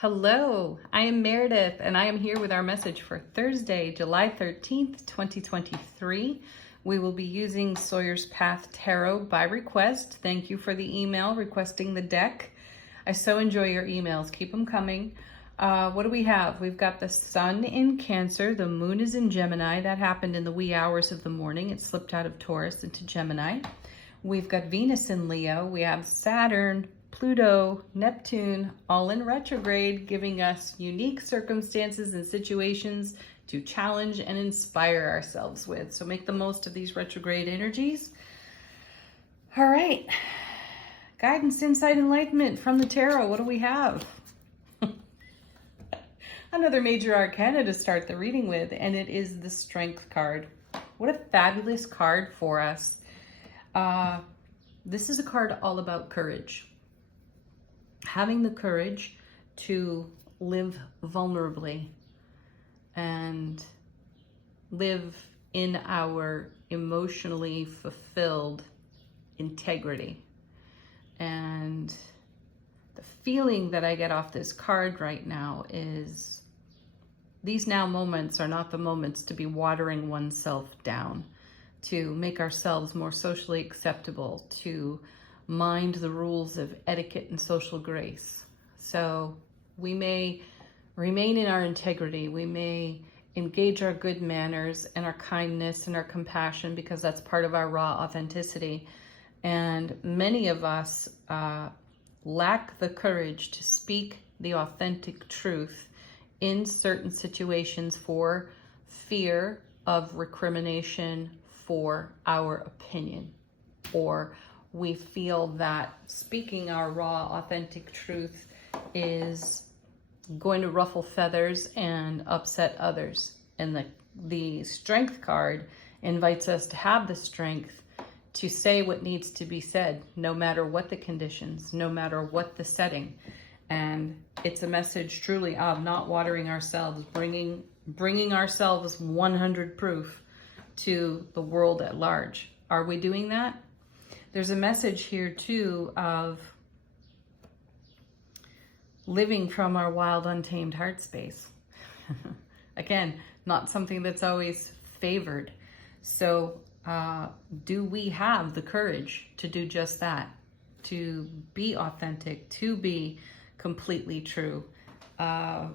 Hello, I am Meredith, and I am here with our message for Thursday, July 13th, 2023. We will be using Sawyer's Path Tarot by request. Thank you for the email requesting the deck. I so enjoy your emails. Keep them coming. What do we have? We've got the Sun in Cancer. The Moon is in Gemini. That happened in the wee hours of the morning. It slipped out of Taurus into Gemini. We've got Venus in Leo. We have Saturn, Pluto, Neptune, all in retrograde, giving us unique circumstances and situations to challenge and inspire ourselves with. So make the most of these retrograde energies. All right. Guidance, insight, enlightenment from the tarot. What do we have? Another major arcana to start the reading with, and it is the Strength card. What a fabulous card for us. This is a card all about courage. Having the courage to live vulnerably and live in our emotionally fulfilled integrity. And the feeling that I get off this card right now is these now moments are not the moments to be watering oneself down, to make ourselves more socially acceptable, to mind the rules of etiquette and social grace. So we may remain in our integrity. We may engage our good manners and our kindness and our compassion because that's part of our raw authenticity. And many of us lack the courage to speak the authentic truth in certain situations for fear of recrimination for our opinion, or we feel that speaking our raw, authentic truth is going to ruffle feathers and upset others. And the Strength card invites us to have the strength to say what needs to be said, no matter what the conditions, no matter what the setting. And it's a message truly of not watering ourselves, bringing ourselves 100 proof to the world at large. Are we doing that? There's a message here too of living from our wild, untamed heart space. Again, not something that's always favored. So do we have the courage to do just that? To be authentic, to be completely true,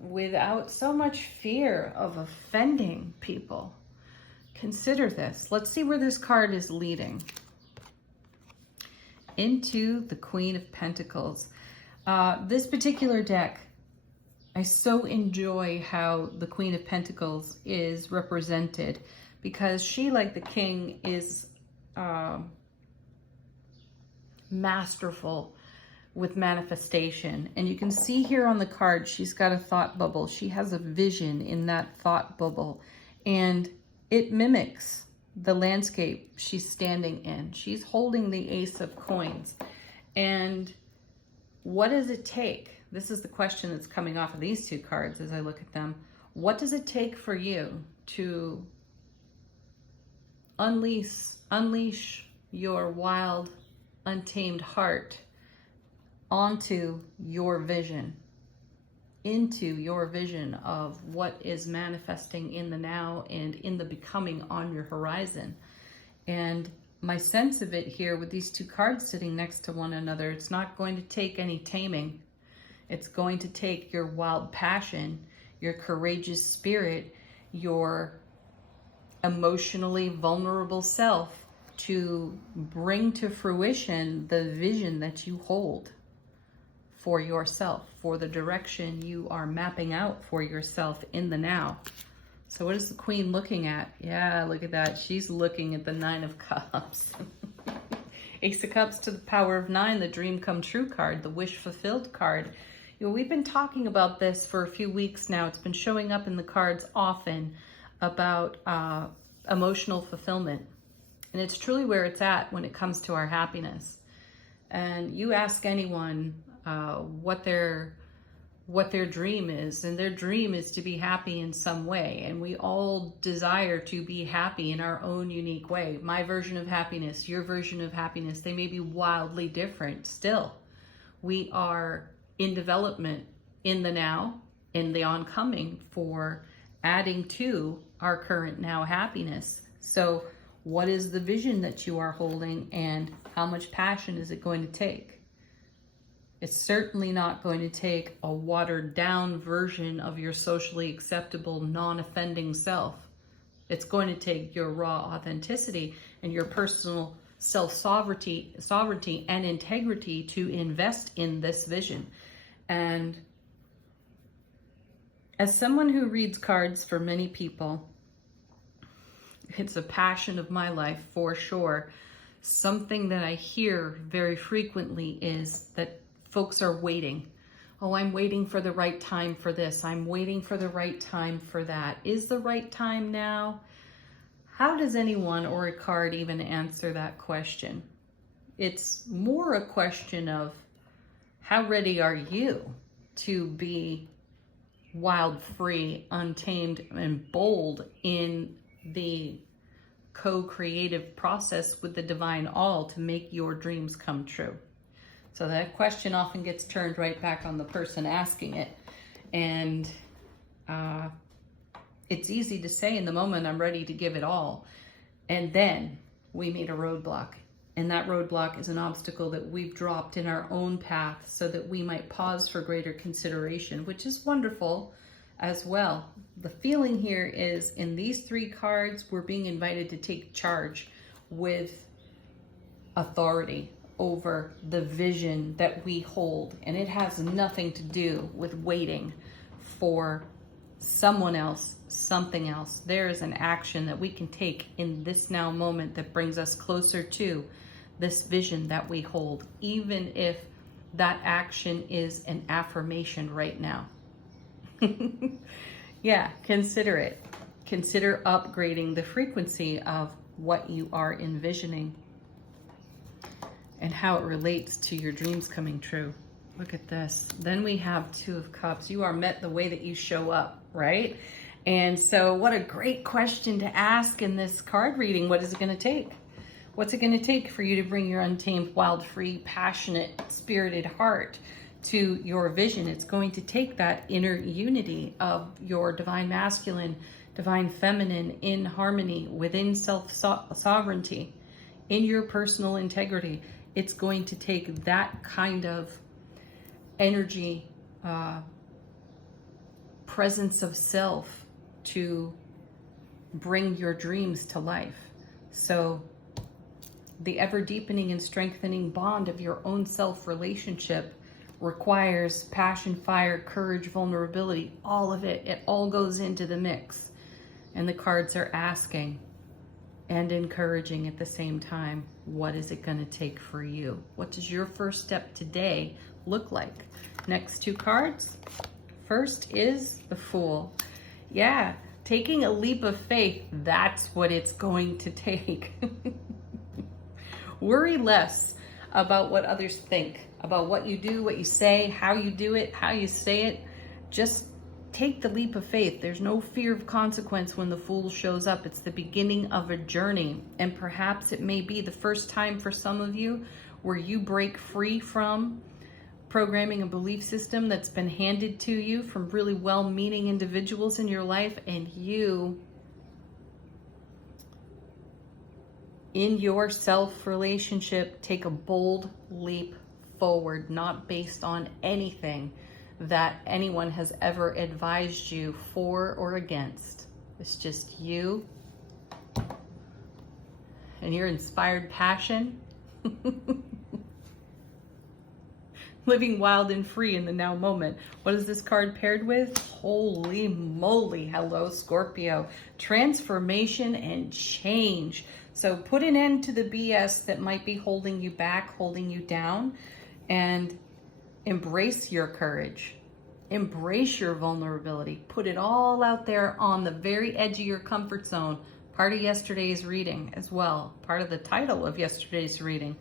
without so much fear of offending people? Consider this. Let's see where this card is leading. Into the Queen of Pentacles. This particular deck, I so enjoy how the Queen of Pentacles is represented because she, like the King, is masterful with manifestation. And you can see here on the card, she's got a thought bubble. She has a vision in that thought bubble, and it mimics the landscape she's standing in. She's holding the Ace of Coins. And what does it take? This is the question that's coming off of these two cards as I look at them. What does it take for you to unleash your wild, untamed heart onto your vision, into your vision of what is manifesting in the now and in the becoming on your horizon? And my sense of it here with these two cards sitting next to one another, it's not going to take any taming. It's going to take your wild passion, your courageous spirit, your emotionally vulnerable self to bring to fruition the vision that you hold for yourself, for the direction you are mapping out for yourself in the now. So what is the Queen looking at? Yeah, look at that. She's looking at the Nine of Cups. Ace of Cups to the power of 9, the dream come true card, the wish fulfilled card. You know, we've been talking about this for a few weeks now. It's been showing up in the cards often about emotional fulfillment. And it's truly where it's at when it comes to our happiness. And you ask anyone what their dream is, and their dream is to be happy in some way. And we all desire to be happy in our own unique way. My version of happiness, your version of happiness, they may be wildly different still. We are in development in the now, in the oncoming, for adding to our current now happiness. So what is the vision that you are holding, and how much passion is it going to take? It's certainly not going to take a watered down version of your socially acceptable, non-offending self. It's going to take your raw authenticity and your personal sovereignty and integrity to invest in this vision. And as someone who reads cards for many people, it's a passion of my life for sure. Something that I hear very frequently is that folks are waiting. Oh, I'm waiting for the right time for this. I'm waiting for the right time for that. Is the right time now? How does anyone or a card even answer that question? It's more a question of how ready are you to be wild, free, untamed, and bold in the co-creative process with the divine all to make your dreams come true. So that question often gets turned right back on the person asking it. And it's easy to say in the moment, I'm ready to give it all. And then we meet a roadblock. And that roadblock is an obstacle that we've dropped in our own path so that we might pause for greater consideration, which is wonderful as well. The feeling here is in these three cards, we're being invited to take charge with authority over the vision that we hold. And it has nothing to do with waiting for someone else, something else. There is an action that we can take in this now moment that brings us closer to this vision that we hold, even if that action is an affirmation right now. Yeah, consider it. Consider upgrading the frequency of what you are envisioning and how it relates to your dreams coming true. Look at this. Then we have Two of Cups. You are met the way that you show up, right? And so what a great question to ask in this card reading. What is it going to take? What's it going to take for you to bring your untamed, wild, free, passionate, spirited heart to your vision? It's going to take that inner unity of your divine masculine, divine feminine in harmony within self-sovereignty, in your personal integrity. It's going to take that kind of energy, presence of self to bring your dreams to life. So the ever deepening and strengthening bond of your own self relationship requires passion, fire, courage, vulnerability, all of it. It all goes into the mix. And the cards are asking and encouraging at the same time, what is it going to take for you? What does your first step today look like? Next two cards. First is the Fool. Yeah, taking a leap of faith, that's what it's going to take. Worry less about what others think, about what you do, what you say, how you do it, how you say it. Just take the leap of faith. There's no fear of consequence when the Fool shows up. It's the beginning of a journey. And perhaps it may be the first time for some of you where you break free from programming a belief system that's been handed to you from really well-meaning individuals in your life, and you, in your self-relationship, take a bold leap forward, not based on anything that anyone has ever advised you for or against. It's just you and your inspired passion. Living wild and free in the now moment. What is this card paired with? Holy moly. Hello, Scorpio. Transformation and change. So put an end to the BS that might be holding you back, holding you down, and embrace your courage. Embrace your vulnerability. Put it all out there on the very edge of your comfort zone. Part of yesterday's reading as well. Part of the title of yesterday's reading.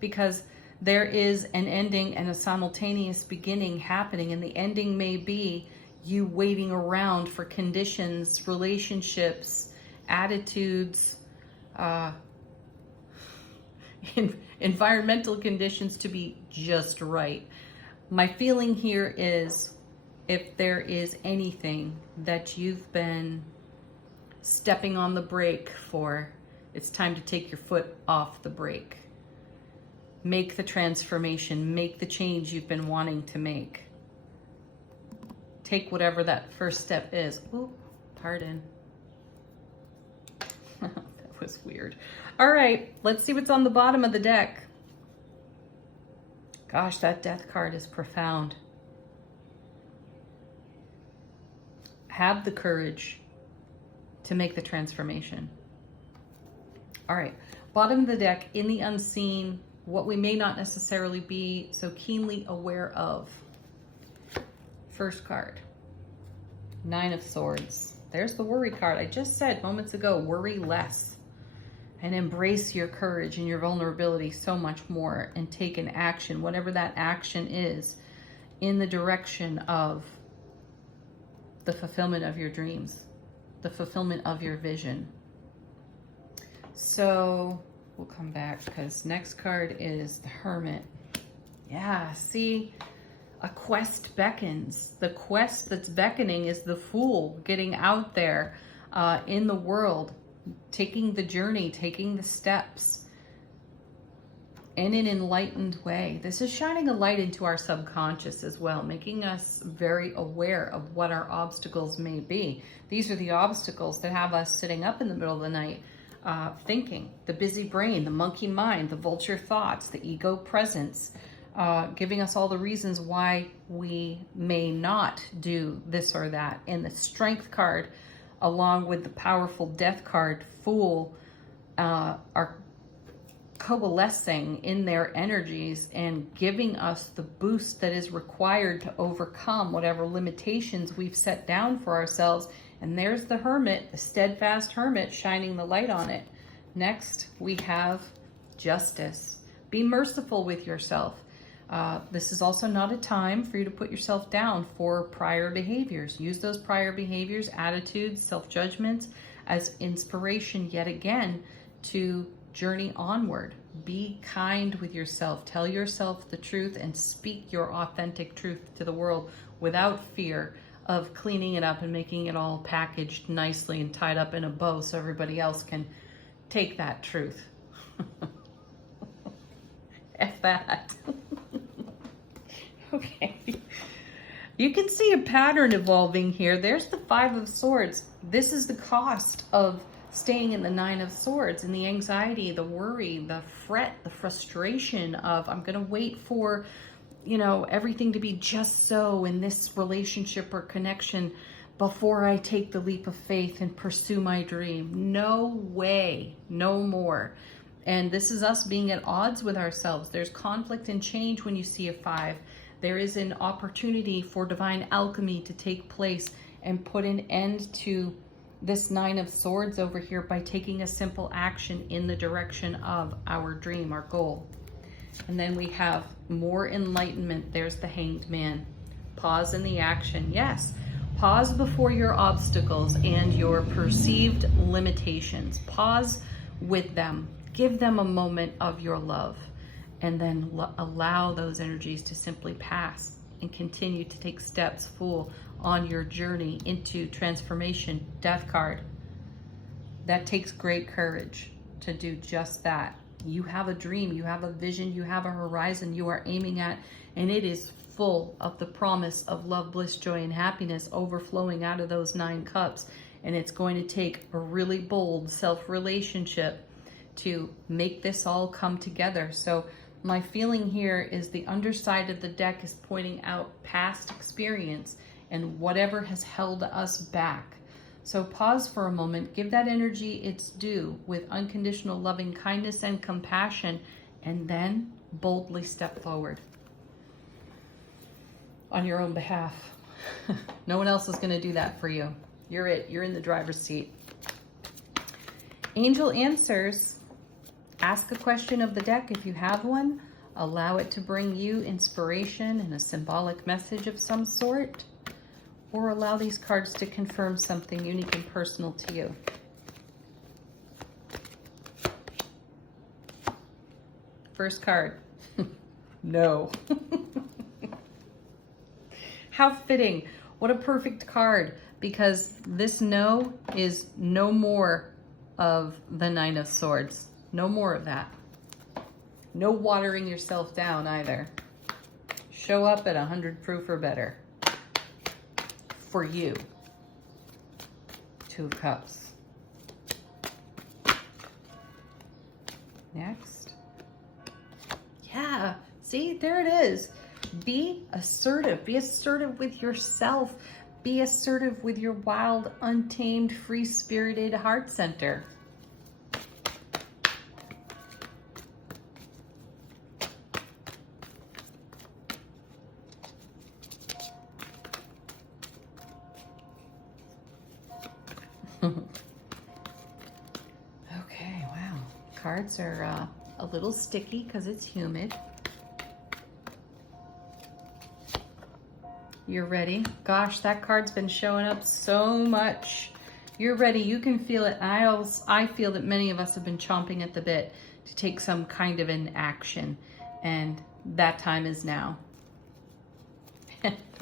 Because there is an ending and a simultaneous beginning happening, and the ending may be you waiting around for conditions, relationships, attitudes, environmental conditions to be just right. My feeling here is if there is anything that you've been stepping on the brake for, it's time to take your foot off the brake. Make the transformation, make the change you've been wanting to make. Take whatever that first step is. Oh, pardon. That was weird. All right, let's see what's on the bottom of the deck. Gosh, that death card is profound. Have the courage to make the transformation. All right, bottom of the deck, in the unseen, what we may not necessarily be so keenly aware of. First card, Nine of Swords. There's the worry card. I just said moments ago, worry less and embrace your courage and your vulnerability so much more, and take an action, whatever that action is, in the direction of the fulfillment of your dreams, the fulfillment of your vision. So we'll come back because next card is the Hermit. Yeah, see, a quest beckons. The quest that's beckoning is the Fool, getting out there in the world, taking the journey, taking the steps in an enlightened way. This is shining a light into our subconscious as well, making us very aware of what our obstacles may be. These are the obstacles that have us sitting up in the middle of the night thinking. The busy brain, the monkey mind, the vulture thoughts, the ego presence, giving us all the reasons why we may not do this or that. And the Strength card, along with the powerful Death card, Fool, are coalescing in their energies and giving us the boost that is required to overcome whatever limitations we've set down for ourselves. And there's the Hermit, the steadfast Hermit, shining the light on it. Next, we have Justice. Be merciful with yourself. This is also not a time for you to put yourself down for prior behaviors. Use those prior behaviors, attitudes, self-judgments as inspiration yet again to journey onward. Be kind with yourself. Tell yourself the truth and speak your authentic truth to the world without fear of cleaning it up and making it all packaged nicely and tied up in a bow so everybody else can take that truth. F that. Okay. You can see a pattern evolving here. There's the Five of Swords. This is the cost of staying in the Nine of Swords, and the anxiety, the worry, the fret, the frustration of, I'm going to wait for, you know, everything to be just so in this relationship or connection before I take the leap of faith and pursue my dream. No way, no more. And this is us being at odds with ourselves. There's conflict and change when you see a five. There is an opportunity for divine alchemy to take place and put an end to this Nine of Swords over here by taking a simple action in the direction of our dream, our goal. And then we have more enlightenment. There's the Hanged Man. Pause in the action. Yes, pause before your obstacles and your perceived limitations. Pause with them. Give them a moment of your love, and then allow those energies to simply pass and continue to take steps full on your journey into transformation. Death card. That takes great courage to do just that. You have a dream, you have a vision, you have a horizon you are aiming at, and it is full of the promise of love, bliss, joy, and happiness overflowing out of those 9 cups. And it's going to take a really bold self-relationship to make this all come together. So my feeling here is the underside of the deck is pointing out past experience and whatever has held us back. So pause for a moment, give that energy its due with unconditional loving kindness and compassion, and then boldly step forward on your own behalf. No one else is going to do that for you. You're it. You're in the driver's seat. Angel answers. Ask a question of the deck if you have one. Allow it to bring you inspiration and a symbolic message of some sort, or allow these cards to confirm something unique and personal to you. First card. No. How fitting. What a perfect card, because this no is no more of the Nine of Swords. No more of that. No watering yourself down either. Show up at 100 proof or better. For you. Two of Cups. Next. Yeah, see, there it is. Be assertive. Be assertive with yourself. Be assertive with your wild, untamed, free-spirited heart center. Okay, wow. Cards are a little sticky because it's humid. You're ready. Gosh, that card's been showing up so much. You're ready. You can feel it. I feel that many of us have been chomping at the bit to take some kind of an action, and that time is now.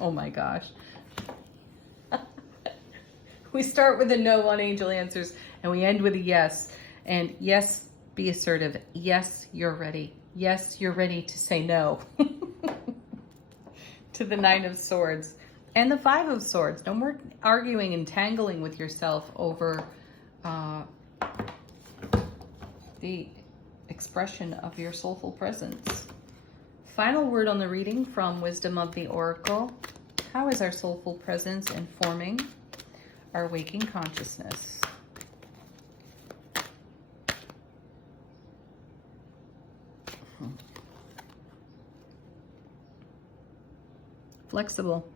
Oh my gosh. We start with a no on Angel Answers, and we end with a yes. And yes, be assertive. Yes, you're ready. Yes, you're ready to say no. To the Nine of Swords and the Five of Swords. No more arguing and tangling with yourself over the expression of your soulful presence. Final word on the reading from Wisdom of the Oracle. How is our soulful presence informing our waking consciousness? Flexible.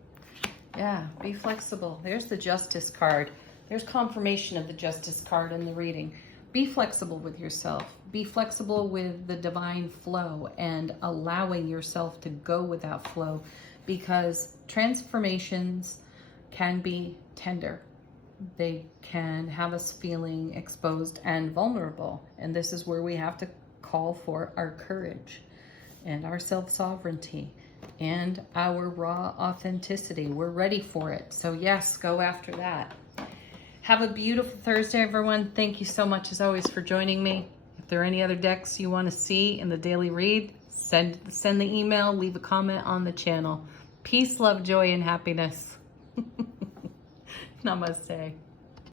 Yeah, be flexible. There's the Justice card. There's confirmation of the Justice card in the reading. Be flexible with yourself. Be flexible with the divine flow and allowing yourself to go with that flow, because transformations can be tender. They can have us feeling exposed and vulnerable. And this is where we have to call for our courage and our self-sovereignty and our raw authenticity. We're ready for it. So yes, go after that. Have a beautiful Thursday, everyone. Thank you so much, as always, for joining me. If there are any other decks you want to see in the daily read, send the email, leave a comment on the channel. Peace, love, joy, and happiness. Namaste.